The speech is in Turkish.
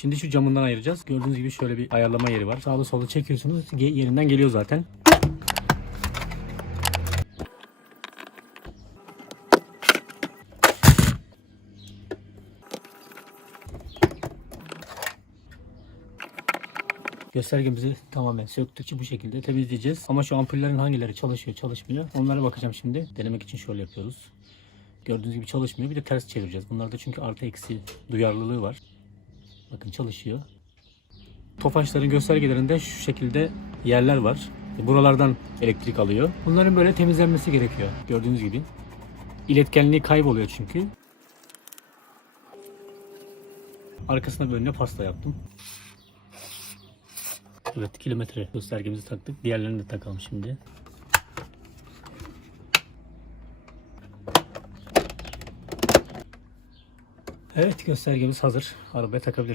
Şimdi şu camından ayıracağız. Gördüğünüz gibi şöyle bir ayarlama yeri var. Sağda solda çekiyorsunuz. Yerinden geliyor zaten. Göstergemizi tamamen söktükçe bu şekilde temizleyeceğiz. Ama şu ampullerin hangileri çalışıyor çalışmıyor onlara bakacağım şimdi. Denemek için şöyle yapıyoruz. Gördüğünüz gibi çalışmıyor. Bir de ters çevireceğiz. Bunlarda çünkü artı eksi duyarlılığı var. Bakın çalışıyor. Tofaşların göstergelerinde şu şekilde yerler var. Buralardan elektrik alıyor. Bunların böyle temizlenmesi gerekiyor. Gördüğünüz gibi. İletkenliği kayboluyor çünkü. Arkasına böyle pasta yaptım. Evet kilometre göstergemizi taktık. Diğerlerini de takalım şimdi. Evet göstergemiz hazır. Arabaya takabiliriz.